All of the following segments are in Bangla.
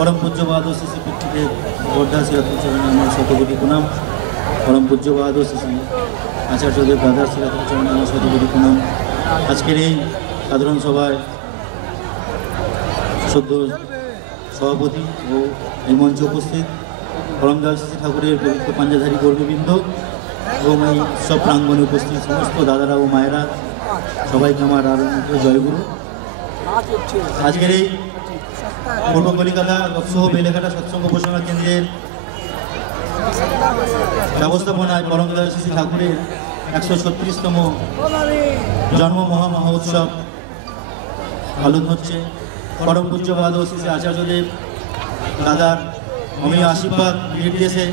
परम पूज्यपाद श्री पितृदेव वर्धा श्रीरत्न चरण আমার শতকোটি প্রণাম। परम पूज्यपाद श्री आचार्यदेव दादा श्रीरत्न चरण আমার শতকোটি প্রণাম। আজকের এই সাধারণ সভায় সদ্য সভাপতি ও এই মঞ্চে উপস্থিত পরমদয়াল শ্রী ঠাকুরের পবিত্র পাঞ্জাধারী গর্ববৃন্দ এবং এই সব প্রাঙ্গণে উপস্থিত সমস্ত দাদারা ও মায়েরা সবাইকে আমার আনন্দ জয়গুরু। আজকের এই পূর্ব কলিকাতা সহ বেলেঘাটা সৎসঙ্গ উপাসনা কেন্দ্রের ব্যবস্থাপনায় পরমদয়াল শ্রী ঠাকুরের 136তম জন্ম মহা উৎসব পালন হচ্ছে। পরম পূজ্যপাদ শ্রী আচার্যদেব দাদার অমীয় আশীর্বাদ নির্দেশে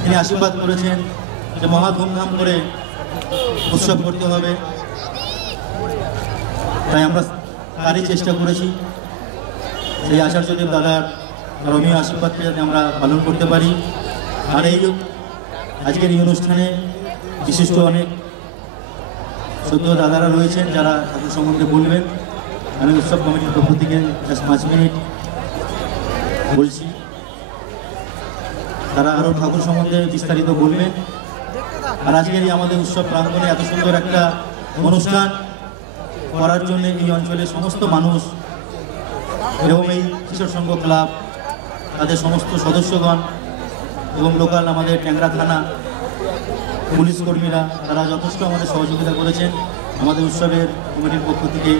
তিনি আশীর্বাদ করেছেন যে মহা ধুমধাম করে উৎসব করতে হবে, তাই আমরা তারই চেষ্টা করেছি সেই আচার্যদেব দাদার অমীয় আশীর্বাদকে যাতে আমরা পালন করতে পারি। আর এই আজকের এই অনুষ্ঠানে বিশিষ্ট অনেক সদ্য দাদারা রয়েছেন যারা ঠাকুর সম্বন্ধে বলবেন। আমি উৎসব কমিটির পক্ষ থেকে 5 মিনিট বলছি, তারা আরও ঠাকুর সম্বন্ধে বিস্তারিত বলবেন। আর আজকের এই আমাদের উৎসব প্রাঙ্গণে এত সুন্দর একটা অনুষ্ঠান করার জন্য এই অঞ্চলের সমস্ত মানুষ এবং এই কিশোর সংঘ ক্লাব তাদের সমস্ত সদস্যগণ এবং লোকাল আমাদের ট্যাংরা থানা পুলিশ কর্মীরা তারা যথেষ্ট আমাদের সহযোগিতা করেছেন। আমাদের উৎসবের কমিটির পক্ষ থেকে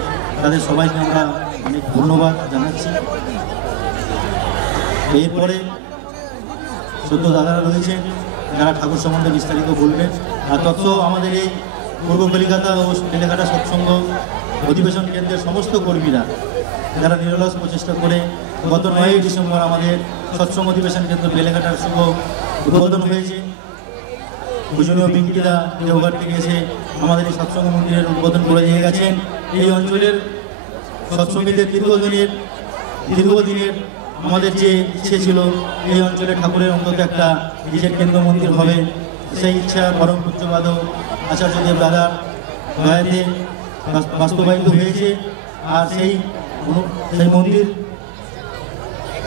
তাদের সবাইকে আমরা অনেক ধন্যবাদ জানাচ্ছি। এরপরে সদ্য দাদারা রয়েছেন যারা ঠাকুর সম্বন্ধে বিস্তারিত বলবেন। আর তৎসহ আমাদের এই পূর্ব কলিকাতা ও বেলেঘাটা সৎসঙ্গ অধিবেশন কেন্দ্রের সমস্ত কর্মীরা যারা নিরলস প্রচেষ্টা করে গত 9ই ডিসেম্বর আমাদের সৎসঙ্গ অধিবেশন কেন্দ্র বেলেঘাটার শুভ উদ্বোধন হয়েছে। পূজনীয় বিঙ্কিদা দেওঘর থেকে এসে আমাদের এই সৎসঙ্গ মন্দিরের উদ্বোধন করে দিয়ে গেছেন। এই অঞ্চলের সৎসঙ্গীদের দীর্ঘদিনের আমাদের যে ইচ্ছে ছিল এই অঞ্চলে ঠাকুরের অন্তত একটা নিজের কেন্দ্র মন্দির হবে, সেই ইচ্ছা পরম পূজ্যপাদ আচার্যদেব দাদার দয়াতে বাস্তবায়িত হয়েছে। আর সেই মন্দির